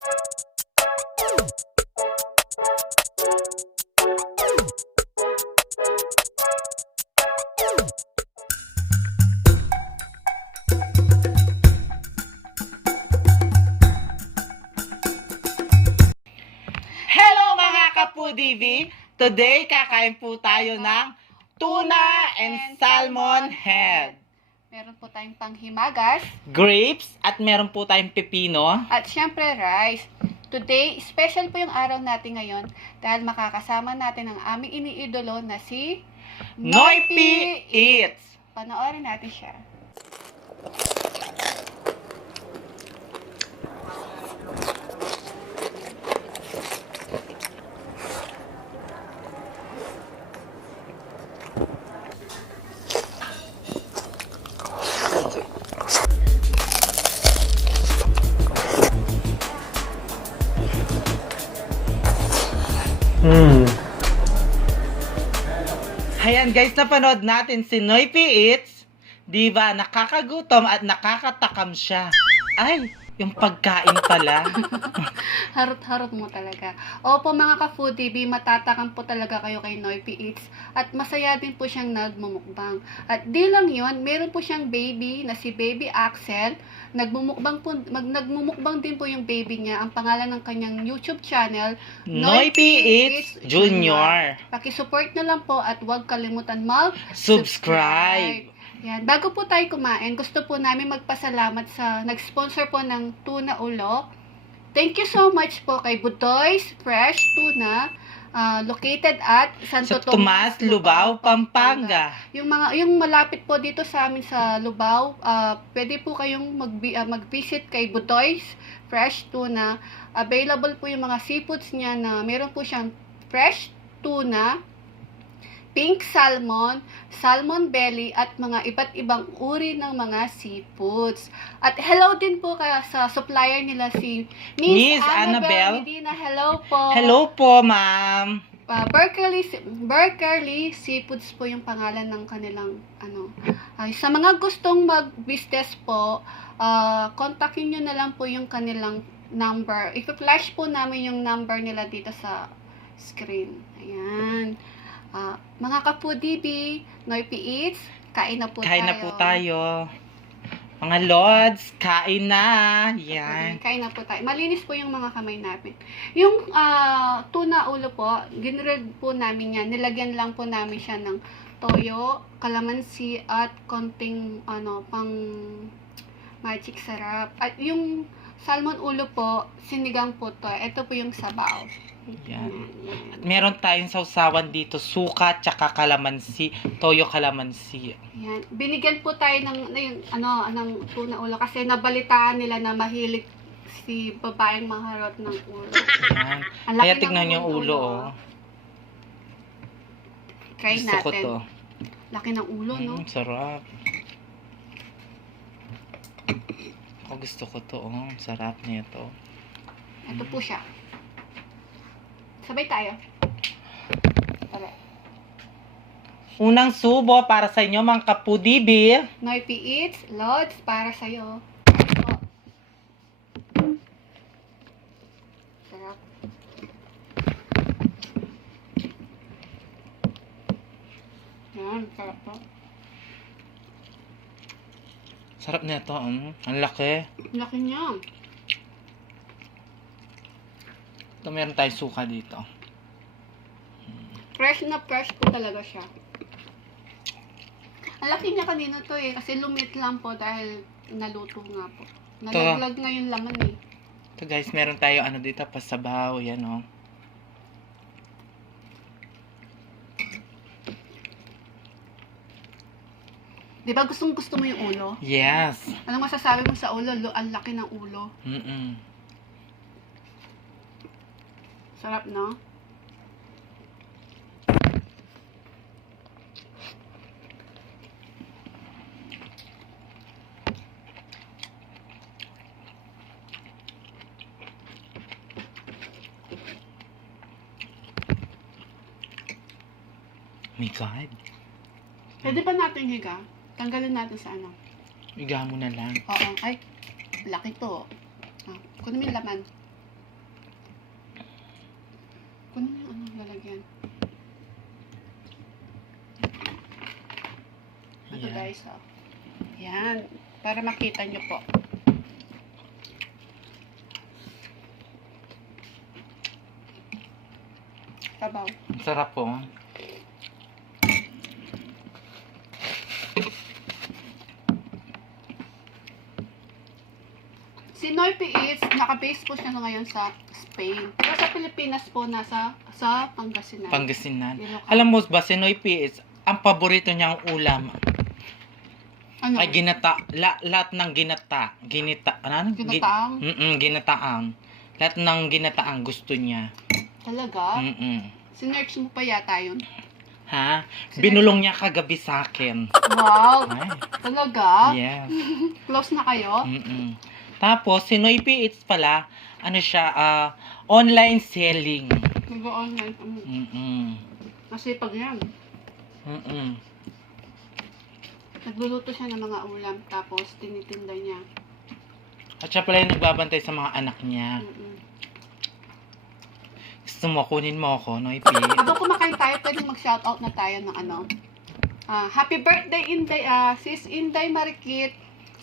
Hello mga Kapudivi! Today, kakain po tayo ng tuna and salmon head, Meron po tayong panghimagas grapes, at meron po tayong pepino. at syempre rice. Today, special po yung araw natin ngayon dahil makakasama natin ang aming iniidolo na si Noypi Eats! Panoorin natin siya. Ayan guys, napanood natin si Noypi Eats. Diba, nakakagutom at nakakatakam siya. Ay, yung pagkain pala. Harot-harot mo talaga. Opo mga ka-foodie, matatakam po talaga kayo kay Noypi Eats. At masaya din po siyang nagmumukbang. At di lang yun, meron po siyang baby na si Baby Axel. Nagmumukbang din po yung baby niya. Ang pangalan ng kanyang YouTube channel, Noypi Eats Junior. Pakisupport na lang po at huwag kalimutan Subscribe. Yan. Bago po tayo kumain, gusto po namin magpasalamat sa nag-sponsor po ng tuna ulo. Thank you so much po kay Budoy's Fresh Tuna, located at Sa Tomas, Lubao, Pampanga. Yung malapit po dito sa amin sa Lubao, pwede po kayong mag-visit kay Budoy's Fresh Tuna. Available po yung mga seafoods niya na meron po siyang fresh tuna, pink salmon, salmon belly, at mga iba't ibang uri ng mga seafoods. At hello din po kaya sa supplier nila si Miss Annabelle Medina. Hello po. Hello po, ma'am. Berkeley Seafoods po yung pangalan ng kanilang sa mga gustong mag-business po, kontakin nyo na lang po yung kanilang number. I-flash po namin yung number nila dito sa screen. Ayan. Mga Kapudibi, Noypi Eats, kain na po tayo. Kain na po tayo. Mga Lods, kain na. Yan. Kain na po tayo. Malinis po yung mga kamay namin. Yung tuna ulo po, ginred po namin yan. Nilagyan lang po namin siya ng toyo, kalamansi, at konting pang magic sarap. At yung salmon ulo po, sinigang po to. Ito po yung sabaw. Yan. At meron tayong sausawan dito, suka, tsaka kalamansi, toyo kalamansi. Yan. Binigyan po tayo ng tuna ulo kasi nabalitaan nila na mahilig si babaeng maharot ng ulo. Yan. Ang laki Kaya ng tignan yung ulo, oh. Try Gusto ko natin. to. Laki ng ulo, no? Sarap. Ako gusto ko to, oh. Sarap nito. Ito po siya. Sabay tayo. Tara. Unang subo para sa inyo, mga Kapudibi. Noypi Eats, Lods, para sa'yo. Sarap. Yan, sarap po. Sarap nito, ang laki. Laki niya. Ito meron tayong suka dito. Fresh na fresh po talaga siya. Ang laki niya kanina to kasi lumit lang po dahil naluto nga po. Nalaglag na yung laman eh. Ito guys, meron tayo dito, pasabaw. Yan, oh. Di ba gusto mo yung ulo? Yes. Anong masasabi mo sa ulo? Ang laki ng ulo. Sarap, no? My God. Pwede ba natin higa? Tanggalin natin sa Higa mo na lang. Oo. Ay, laki to. Kunin mo yung laman. Kung ano lalagyan. Ito Ayan. guys, oh. Yan. Para makita nyo po. Sabaw. Ang sarap po. Si Noypi Eats, naka-base po siya ngayon sa Spain. Pero sa Pilipinas po, sa Pangasinan. Pangasinan. Ilocos. Alam mo ba, si Noy P.It's, ang paborito niyang ulam Ano? ay lahat ng ano? Ginataang? Ginataang. Lahat ng ginataang gusto niya. Talaga? Mm-mm. Sinerch mo pa yata yun? Ha? Binulong niya kagabi sa akin. Wow! Ay, Talaga? yes. Close na kayo? Mm-mm. Tapos, si Noy P.It's pala, ano siya, online selling. Nag-online. Mm-mm. Masipag yan. Mm-mm. Nagluluto siya ng mga ulam, tapos tinitinda niya. At siya pala yung nagbabantay sa mga anak niya. Gusto mo, kunin mo ako, Noy P. Habang kumakain tayo, pwedeng mag-shoutout na tayo ng ano. Happy birthday, Inday, Sis Inday Marikit.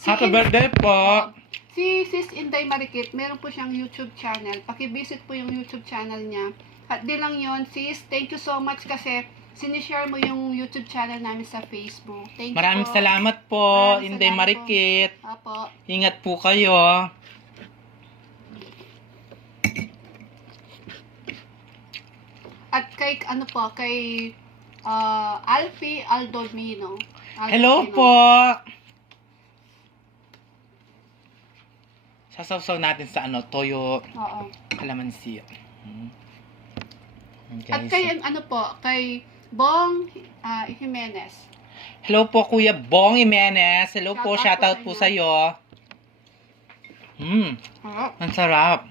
Happy birthday po! Si Sis Inday Marikit, meron po siyang YouTube channel. Paki-visit po yung YouTube channel niya. At di lang yun, sis, thank you so much kasi sinishare mo yung YouTube channel namin sa Facebook. Thank you Maraming po. salamat po, Maraming Inday salamat Marikit. Apo. Ingat po kayo. At kay, ano po, kay Alfie Aldomino. Hello po! Sasawsaw natin sa toyo, Oo. kalamansi. At kay, ano po, kay Bong Jimenez. Hello po, Kuya Bong Jimenez. Hello po, Shoutout shoutout po po sa sa'yo. Oo. Ang sarap.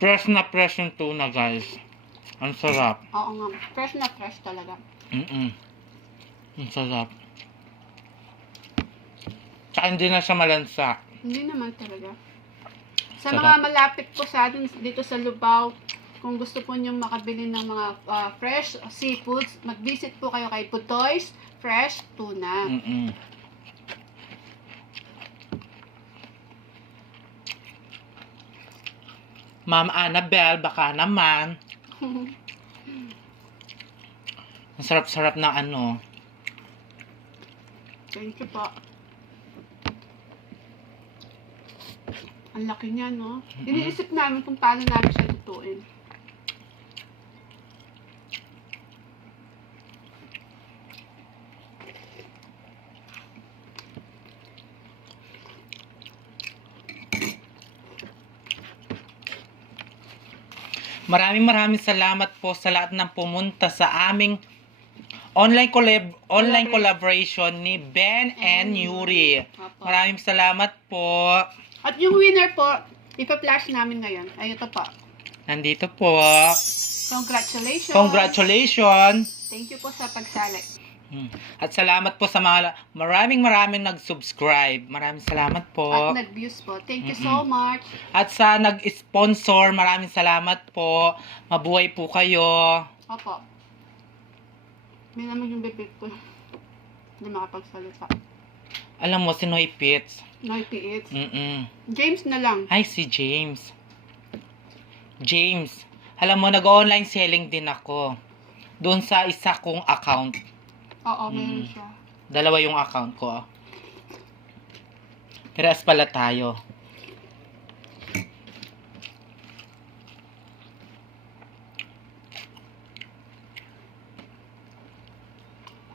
Fresh na fresh yung tuna, guys. Ang sarap. Oo nga. Fresh na fresh talaga. Ang sarap. Tsaka hindi na siya malansa. Hindi naman talaga. Sa Sarap. mga malapit po sa atin dito sa Lubao, kung gusto po nyo makabili ng mga fresh seafoods, mag-visit po kayo kay Budoy's Fresh Tuna. Ma'am Annabelle, baka naman. Ang sarap-sarap na Thank you po. Ang laki niya, no? Iniisip namin kung paano namin siya lutuin. Maraming salamat po sa lahat ng pumunta sa aming online collaboration ni Ben and Yuri. Opo. Maraming salamat po. At yung winner po, ipa-flash namin ngayon. Ay, ito po. Nandito po. Congratulations. Congratulations. Thank you po sa pagsali. At salamat po sa mga maraming nag-subscribe. Maraming salamat po. At nag-views po. Thank you so much. At sa nag-sponsor, maraming salamat po. Mabuhay po kayo. Opo. May naman yung bibig ko. Hindi makapagsalita. Alam mo, si Noy P.It's. Noypi Eats. James na lang. Ay, si James. James. Alam mo, nag-online selling din ako. Doon sa isa kong account. Oo, meron siya. Dalawa yung account ko. Parehas pala tayo.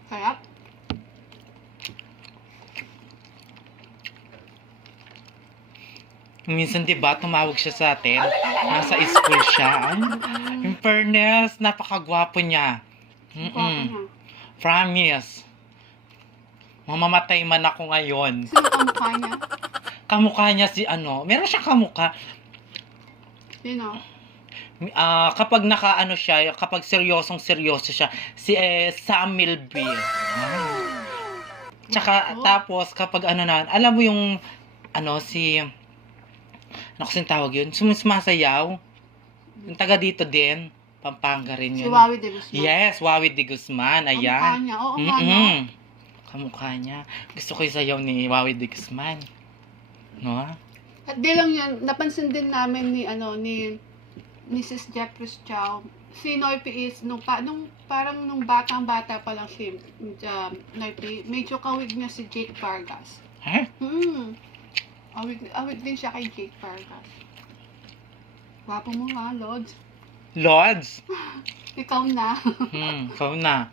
Sarap. Minsan, di ba, tumawag siya sa atin. Nasa school siya. Ay, in fairness, napakagwapo niya. Gwapo niya. Promise. Mamamatay man ako ngayon. Sino kamukha niya? Kamukha niya si meron siya kamukha. Sino? Kapag siya, kapag seryoso siya, si Sam Milby. Tsaka, tapos, kapag alam mo yung, ano kasing tawag yun? Sumasayaw. Yung taga dito din. Pampanga rin Si yun. Wawi de Guzman. Yes, Wawi de Guzman. Ang mukha Ayan. niya. Oo nga, no? Kamukha niya. Gusto ko yung sayaw ni Wawi de Guzman. No? At di lang yan, napansin din namin ni Mrs. Jeffries Chow. Si Noipi is, parang nung batang-bata pa lang si Noipi, medyo kawig niya si Jake Vargas. Huh? Awig din siya kay Jake Vargas. Wapo mo nga, Lods. Lods? Ikaw na. Ikaw na.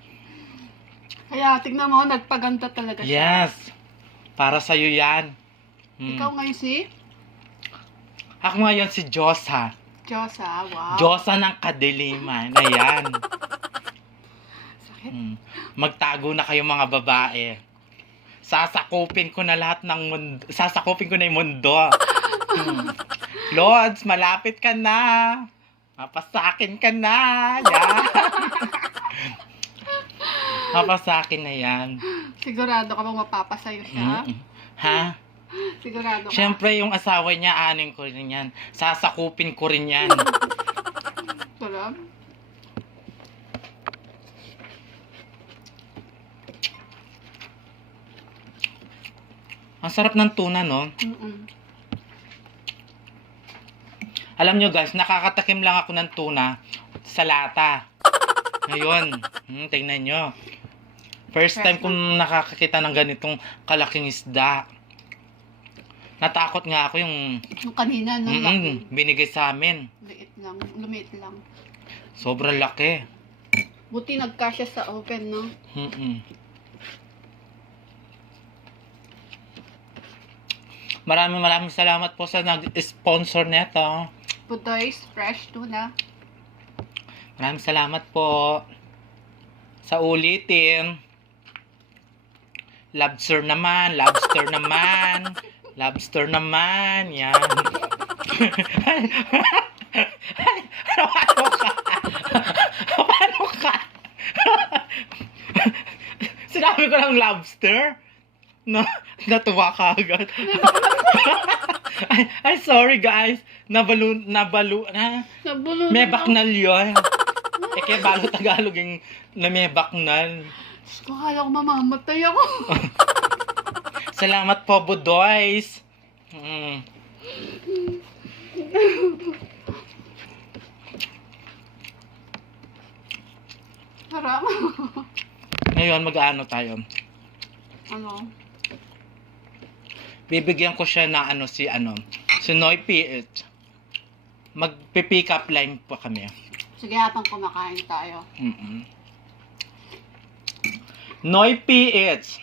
Kaya, tignan mo, nagpaganda talaga siya. Yes. Para sa'yo yan. Ikaw ngayon si Ako ngayon si Josa. Josa, wow. Diyosa ng kadiliman. Ayan. Sakit. Magtago na kayo mga babae. Sasakupin ko na lahat ng mundo. Sasakupin ko na yung mundo. Lods, malapit ka na. Mapasakin ka na. Yan. Mapasakin na yan. Sigurado ka bang mapapasayo siya? Ha? Sigurado ka? Siyempre, yung asawa niya, anin ko rin yan. Sasakupin ko rin yan. Sarap. Ang sarap ng tuna, no? Alam nyo guys, nakakatakim lang ako ng tuna sa lata. Ngayon, tingnan nyo. First time kong nakakakita ng ganitong kalaking isda. Natakot nga ako yung kanina, no? binigay sa amin. Lumiit lang. Sobrang laki. Buti nagkasya sa open, no? Maraming salamat po sa nag-sponsor neto. Budoy's Fresh Tuna. Maraming salamat po. Sa ulitin. Lobster naman. Lobster naman. Yan. Paano ka? Sinabi ko lang lobster? Natuwa ka agad. ay, sorry guys. Nabulu na. May baknal yun. Kaya balo Tagalog yung na may baknal. Kung kala ko mamamatay ako. Salamat po, Budoys. Sarap. Ngayon, mag-ano tayo? Ano? Bibigyan ko siya na si Noipi. Magpipick up line po kami. Sige, habang kumakain tayo. Noipi Eats.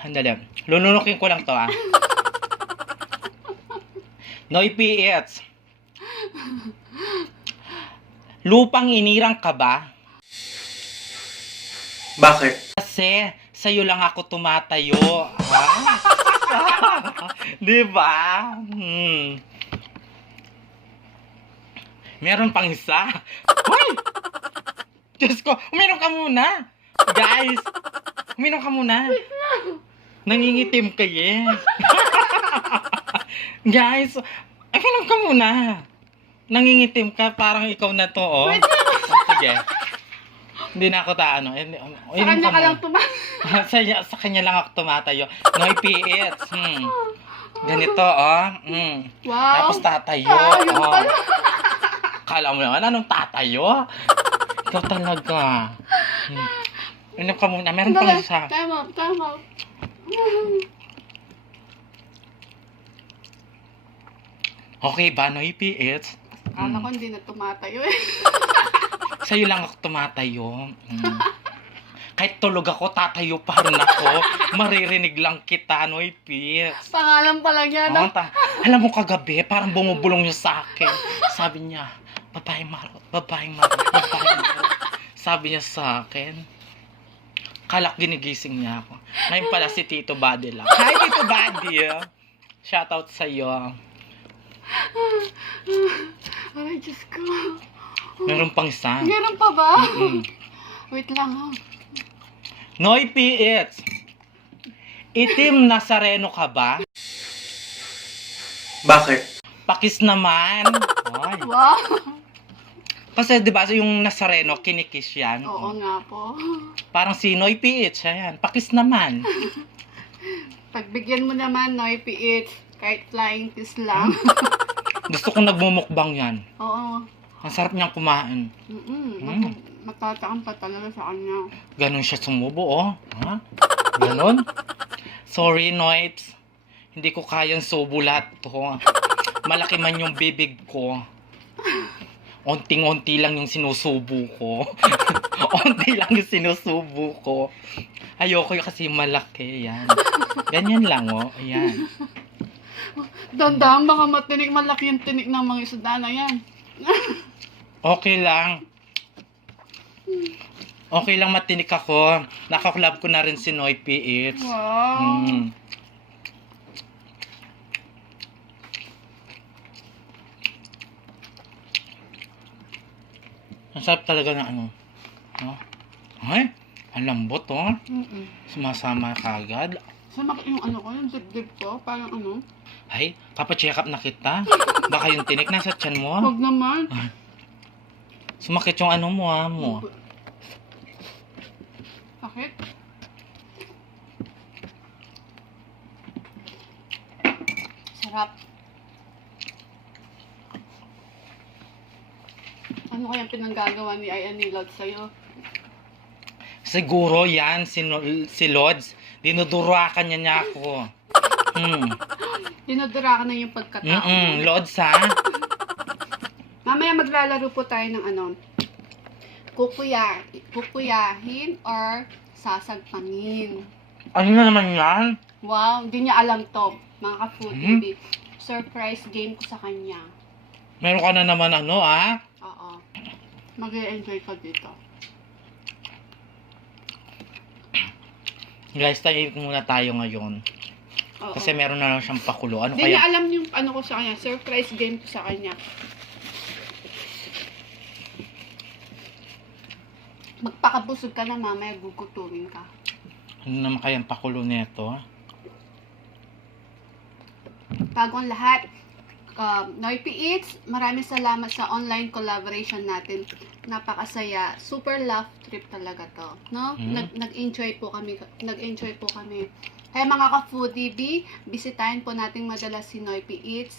Handali. Lununukin ko lang to Noipi Eats. Lupang inirang ka ba? Bakit? Kasi sa'yo lang ako tumatayo. Di ba? Meron pang isa. Hoy! Diyos ko, uminom ka muna. Guys, uminom ka muna. Nangingitim ka Guys, uminom ka muna. Nangingitim ka, parang ikaw na to, oh. Sige. Hindi na ako Sa kanya ka lang sa kanya lang ako tumatayo. Noipi Eats. Ganito, oh. Wow. Tapos tatayo. Yung pala. Kala mo naman, anong tatayo? Ikaw talaga. Inom ka muna. Meron pang isa. Time out. Okay ba, Noipi Eats? Kala ko hindi na tumatayo Sa'yo lang ako tumatayo. Kahit tulog ako, tatayo pa rin ako. Maririnig lang kita, Noipi. Pangalan pa lang yan. Alam mo kagabi, parang bumubulong niya sa akin. Sabi niya, babaeng marot. Sabi niya sa akin. Kalak ginigising niya ako. Ngayon pala si Tito Buddy lang. Hi, Tito Buddy. Shoutout sa'yo. Ay, Diyos ko. Meron pang isa. Meron pa ba? Wait lang, Noipi Eats. Itim Nazareno ka ba? Bakit? Pakis naman. Ay. Wow! Kasi 'di ba yung Nazareno kinikis yan. Oo nga po. Parang si Noy PH, ayan. Pakis naman. Pagbigyan mo naman, Noy PH, kahit flying kiss lang. Gusto kong nagmumukbang yan. Oo. Ang sarap niyang kumain. Matatakam pa talaga sa kanya. Ganon siya sumubo, oh. Ha? Ganon? Sorry, Noits. Hindi ko kayang subo lahat to. Malaki man yung bibig ko. Unting-unti lang yung sinusubo ko. Unti lang yung sinusubo ko. Ayoko yung kasi malaki. Yan. Ganyan lang, oh. Ayan. Dandang, baka matinik, malaki yung tinik ng mga isda na yan. Okay lang. Okay lang matinik ako. Nakaklab ko na rin si Noy PH. Wow. Ang sarap talaga ng ano. No? Ay, ang lambot, oh. Sumasama kagad. Sumakit yung ano ko, yung dibdib ko, parang ano. Ay, papacheck up na kita. Baka yung tinik nasa tiyan mo. Huwag naman. Sumakit yung ano mo, mo. Bakit? Sarap. Ano kayang pinanggagawa ni Ayan ni Lord sa'yo? Siguro yan, si Lods. Dinudurakan niya ako. Dinudura ka na yung pagkatao. Lods, ha? Mamaya maglalaro po tayo ng ano, kukuyahin or sasagpangin. Ano na naman yan? Wow, hindi niya alam to, mga ka-food baby. Surprise game ko sa kanya. Meron ka na naman ano, ah? Oo. Mag-enjoy ka dito. Guys, tayo muna tayo ngayon. Oo. Kasi meron na lang siyang pakulo. Ano Hindi niya kaya? alam yung ano ko sa kanya, surprise game ko sa kanya. Magpakabusog ka na mamaya, gugutumin ka. Ano naman kayang pakulo nito? Bago ang lahat, Noy PH, maraming salamat sa online collaboration natin. Napakasaya. Super love trip talaga to. No? Nag-enjoy po kami. Kaya mga ka-foodie B, bisitahin po natin madalas si Noy PH.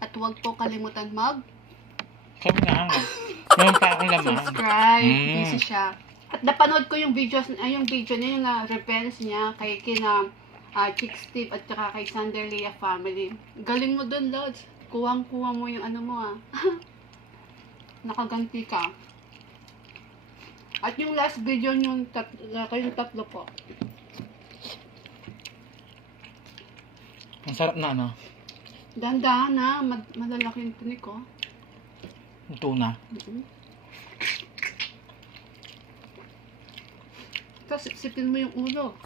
At huwag po kalimutan Kami na. Meron pa akong laman. subscribe. Busy siya. At napanood ko yung video niya, yung revenge niya kay kina Chick Steve at saka kay Sanderlia family. Galing mo dun, Lods. Kuwang-kuha mo yung ano mo, ah. Nakaganti ka. At yung last video yung kayong tatlo po. Ang sarap na ano. Dahan-dahan na, malalaki yung tinik ko. Yung tuna. Tapos sipin mo yung ulo.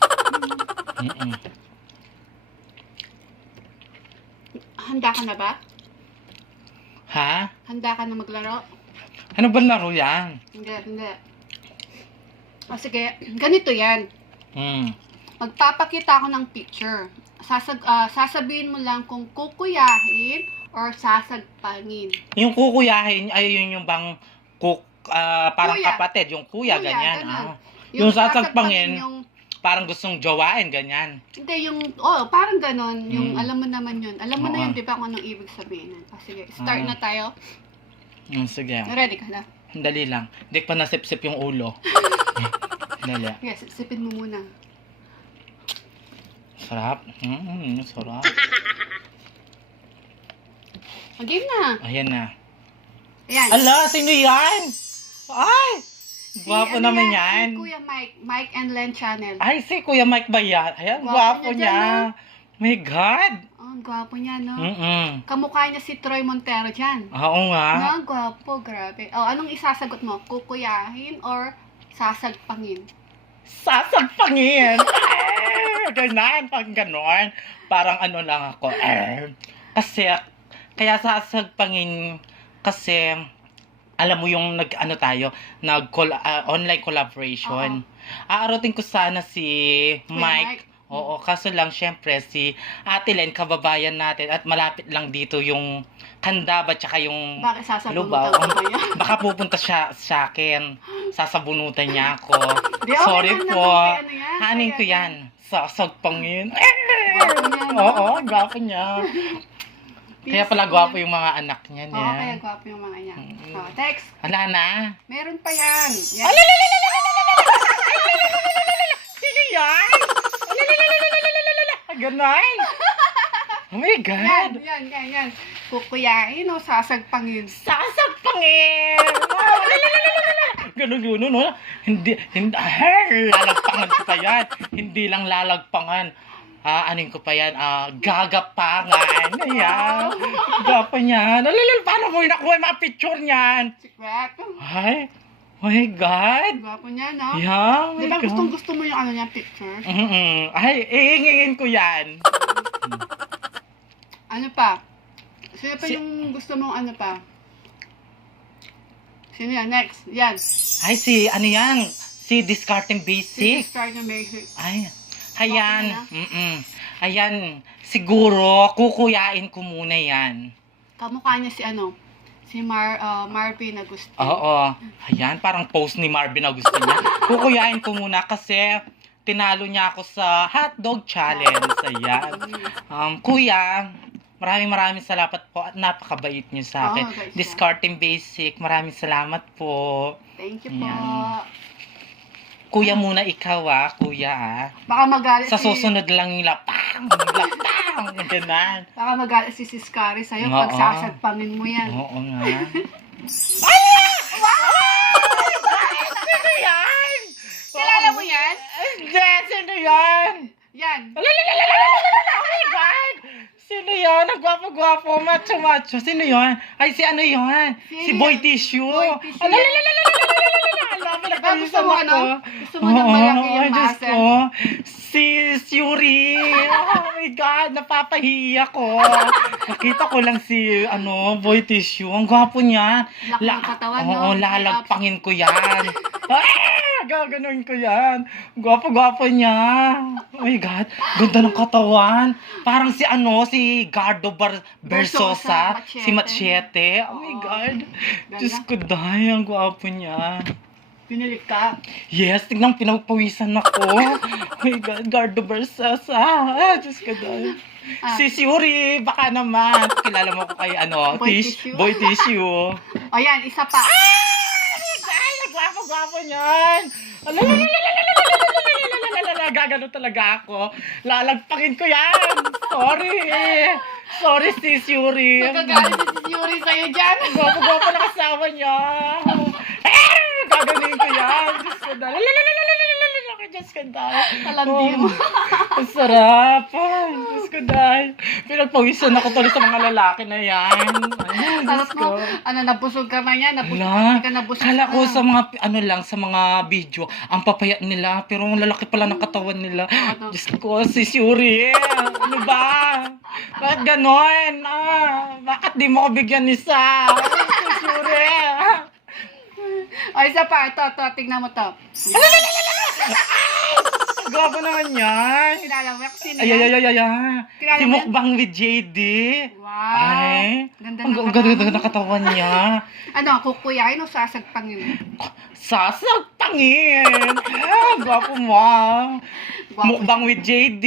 Handa ka na ba? Ha? Handa ka na maglaro? Ano ba laro yan? Hindi. O sige, ganito yan. Magpapakita ako ng picture. Sasabihin mo lang kung kukuyahin or sasagpangin. Yung kukuyahin, ay yung bang parang Kuya. kapatid, yung kuya, ganyan. ganun. Yung sasagpangin, yung parang gustong jowain, ganyan. hindi, parang ganon. Yung alam mo naman yun. Alam mo na Oo. yun, di ba, kung anong ibig sabihin. O sige, start na tayo. Sige. Ready ka na? Dali lang. Hindi pa nasip-sip yung ulo. Dali. Yes, sipin mo muna. Sarap. Sarap. Game na. Ayan na. Ayan. Ala, sino yan? Ay! Gwapo ano naman Si yan. Kuya Mike and Len Channel. Ay, si Kuya Mike ba yan? Ayan, Gwapo gwapo niya dyan, niya. My God. Oh, ang gwapo niya, no? Kamukha Kamukha niya si Troy Montero dyan. Oo nga. No, ang gwapo, grabe. Oh, anong isasagot mo? Kukuyahin or sasagpangin? Sasagpangin. Ganyan, pag ganon. Parang ano lang ako. Kasi, kaya sasagpangin, kasi, alam mo yung online collaboration. Aarotin ko sana si Mike. Oo, kaso lang, syempre, si Ate Len, kababayan natin, at malapit lang dito yung Candaba, tsaka yung Bakit sasabunutan Lubao. ko ba yan? Baka pupunta siya sa akin. Sasabunutan niya ako. Di, okay Sorry lang po. naman, kay ano yan, Hanin kay ko ano. yan. Sasagpangin. Gwapo niya, no? Oo, gwapo niya. Kaya pala gwapo yung mga anak niya. Oo, kaya gwapo yung mga niya. Oh, text. Wala na. Meron pa yan. Yan. Sino yan? Ganon. Oh my God. Yan. Kukuyain o sasagpangin. Sasagpangin! Ganun, no? Hindi, lalagpangan ko pa yan. Hindi lang lalagpangan. Anin ko pa yan, gagapangan. Ayan. Gapa niyan. Paano mo nakuha yung mga picture niyan? Secret. Ay, oh my God. Gwapo niya, no? Yeah, oh Di my ba God. gusto mo yung ano niya, picture? Ay, iingingin ko yan. Ano pa? Sino pa yung gusto mong ano pa? Sino yan? Next. Yan. Ay, ano yan? Si Discarding Basic. Start ng basic. Ay, ayan. Okay Ayan, siguro, kukuyain ko muna yan. Kamukha niya si ano? Si Marvin Agustin. Oo. Ayan, parang post ni Marvin Agustin niya. Kukuyain ko muna kasi tinalo niya ako sa hotdog challenge. Ayan. Kuya, maraming salamat po at napakabait niyo sa akin. Oo, bait siya. Discarding Basic, maraming salamat po. Thank you po. Ayan. Kuya muna ikaw kuya Baka magalit Sa susunod lang yung lapang, ganan. Baka magalit si Sis Carrie sa'yo Oo. pag sasagpangin mo yan. Oo nga. Ay! Sino yan? Kilala mo yan? Hindi, sino yan? Yan. Oh my God! Sino yan? Ang gwapo-gwapo, macho-macho. Sino yan? Ay, si ano yan? Si Boy Tissue. Boy Tissue. Alam, Gusto mo ano? Gusto mo ng malaki yung muscle? Si Yuri. Oh my God, napapahiya ko. Nakita ko lang si Boy Tissue. Ang gwapo niya. Laki ng katawan, no? Oo, lalagpangin ko yan. Gaganon ko yan. Gwapo-gwapo niya. Oh my God, ganda ng katawan. Parang si si Gardo Bersosa, Machete. si Machete. Oh my Oo. God. Ganda. Diyos ko dahil, ang gwapo niya. Pinilit ka. Yes, tignan pinagpawisan ako. Oh my God, Gardo Bersosa. Diyos ko dahil. Si Yuri, baka naman. Kilala mo ko kay Boy Tissue. Boy Tissue. O yan, isa pa. Ay, gwapo-gwapo niyan. Gagano talaga ako. Lalagpangin ko yan. Sorry, sis Yuri. Magagalit si Sis Yuri sa'yo dyan. Gwapo-gwapo na kasama niya. Gaganin ko yan. Diyos ko dahil. Diyos ko dahil. Talandi mo. Ang sarap. Diyos ko dahil. Pinagpawisan ako tuloy sa mga lalaki na yan. Ay, Sarap Diyos mo. ko. Nabusog ka man yan. Wala. Hindi ka nabusog. Kala ko ka. sa mga sa mga video, ang papayat nila, pero ang lalaki pala ng katawan nila. Ano? Diyos ko, si Yuri. Ano ba? Bakit ganon? Bakit di mo ko bigyan isa? Si Yuri. O, isa pa. Ito. Tignan mo to. Gwapo naman yan. Kilala mo yan? Sino Ay, yan? Kilala Si mo yan? Mukbang with JD. Wow. Ay. Ganda Ang ng ganda katawan. ng katawan niya. Ano, kukuyain o sasagpangin? Sasagpangin. Gwapo mo. Gwapo Mukbang with JD.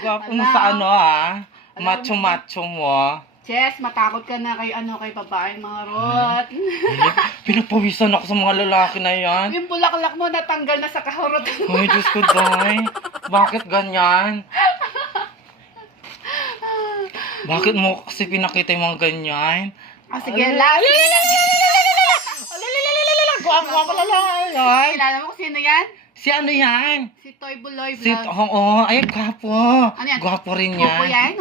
Gwapo mo Ala. sa Alam macho-macho mo. Jess, matakot ka na kay babae, mga rot. Pinapawisan ako sa mga lalaki na yan. Yung bulaklak mo natanggal na sa kahurot. Ay, Diyos ko, Day. Bakit ganyan? Bakit mo kasi pinakita yung mga ganyan? Sige, last. Gwapo lalaki. Kilala mo kung sino yan? Si ano yan? Si Toy Buloy Si, Vlog. oo, ay, gwapo. Ano yan? Gwapo rin yan.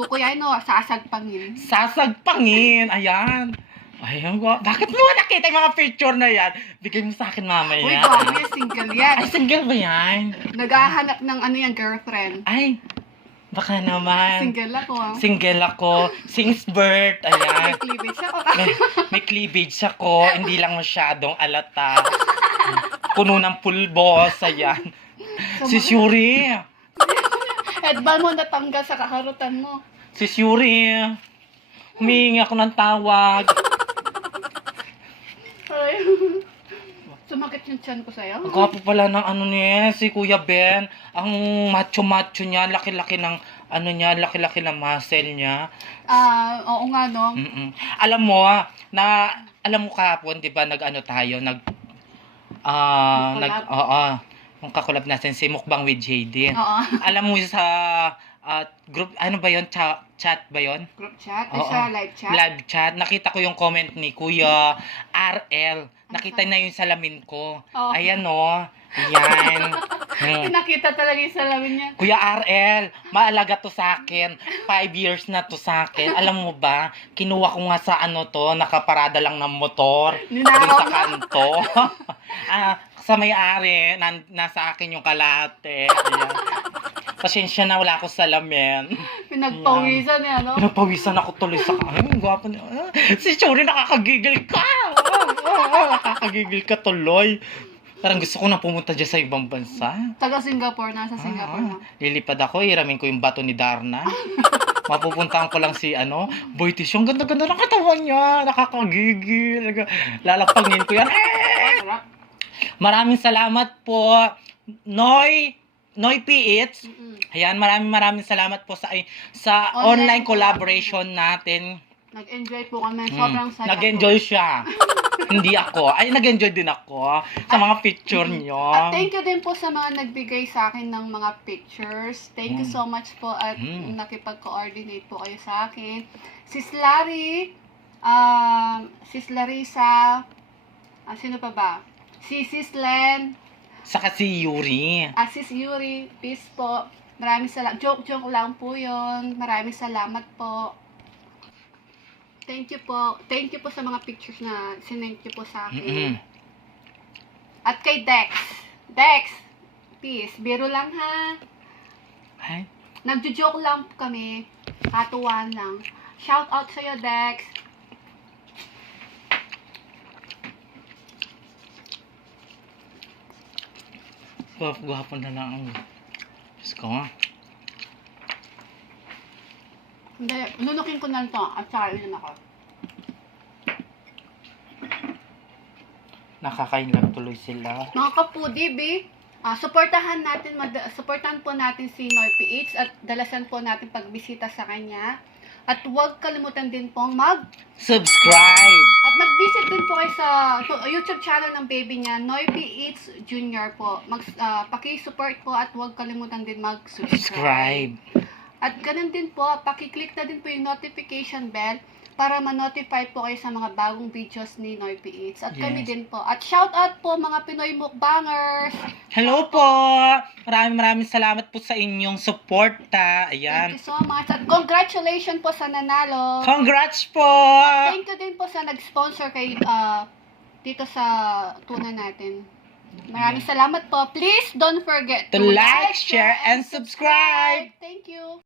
Kukuyain o sasagpangin? Sasagpangin. Ayan. Ayan, bakit mo nakita yung mga picture na yan? Bigay mo sa akin mamaya. Uy, Bobby, single yan. Ay, single ba yan? Naghahanap ng girlfriend. Ay, baka naman. Single ako. Single ako. Singsbert. Ayan. May cleavage ako. May cleavage ako. Hindi lang masyadong alata. Puno ng pulbos. Ayan. Si Shuri. Headband mo natanggal sa kaharutan mo. Sis Yuri, humingi ako ng tawag. Ay. Sumakit yung tiyan ko sa'yo. Ang gwapo pala ng ano niya, si Kuya Ben. Ang macho-macho niya, laki-laki ng ano niya, laki-laki ng muscle niya. Oo nga, no? Mm-mm. Alam mo, alam mo kahapon, 'di ba, nag-ano tayo, yung kakulab natin si Mukbang with JD. Oo. Alam mo sa group, ano ba 'yon? Chat ba 'yon? Group chat? Oo. Sa live chat? Live chat. Nakita ko yung comment ni Kuya RL. Nakita na yung salamin ko. Oh. Ayan o. Ayan. Nakita talaga yung salamin niya. Kuya RL, maalaga to sa akin. 5 years na to sa akin. Alam mo ba, kinuha ko nga sa ano to, nakaparada lang ng motor. Dun sa kanto. Sa may-ari, nasa akin yung kalate. Ayan. Pasensya na, wala ako salamin. Pinagpawisan niya, no? Pinapawisan ako tuloy sa ang gwapo niya. Si Chori, nakakagigil ka! Nakakagigil ka tuloy. Parang gusto ko na pumunta dyan sa ibang bansa. Taga Singapore, nasa Singapore na. Lilipad ako, iramin ko yung bato ni Darna. Mapupuntahan ko lang si Boy Tish. Ang ganda-ganda ng katawan niya. Nakakagigil. Lalapangin ko yan. Maraming salamat po, Noy PH. Ayan, maraming salamat po sa online collaboration natin. Nag-enjoy po kami. Sobrang saya. Nag-enjoy siya. Hindi ako. Ay, nag-enjoy din ako sa mga picture niyo. At thank you din po sa mga nagbigay sa akin ng mga pictures. Thank you so much po at nakipag-coordinate po kayo sa akin. Sis Larry, Sis Larissa, sino pa ba? Si Sis Len, Saka si Yuri. Sis Yuri, peace po. Maraming salamat. Joke lang po yun. Maraming salamat po. Thank you po. Thank you po sa mga pictures na sinend niyo po sa akin. At kay Dex. Dex, peace. Biro lang ha. Ay? Nagjo-joke lang po kami. Katuwaan lang. Shout out sa'yo, Dex. Gwapo na lang ang Diyos ko. Hindi, lunukin ko na ito at saka yun ako. Nakakainlove tuloy sila. Mga kapudi, supportahan po natin si Noy PH at dalasan po natin pagbisita sa kanya. At huwag kalimutan din pong subscribe! At mag-visit din po kayo sa YouTube channel ng baby niya, Noy PH Jr. po. Paki-support po at huwag kalimutan din mag-subscribe. At ganun din po, paki-click na din po yung notification bell para ma-notify po kayo sa mga bagong videos ni Noy PH. At kami din po. At shout out po mga Pinoy mukbangers! Hello po! Maraming salamat po sa inyong suporta. Ayan. Thank you so much. At congratulations po sa nanalo. Congrats po! Thank you din po sa nag-sponsor kay dito sa tuna natin. Maraming salamat po. Please don't forget to like, share, and subscribe. Thank you.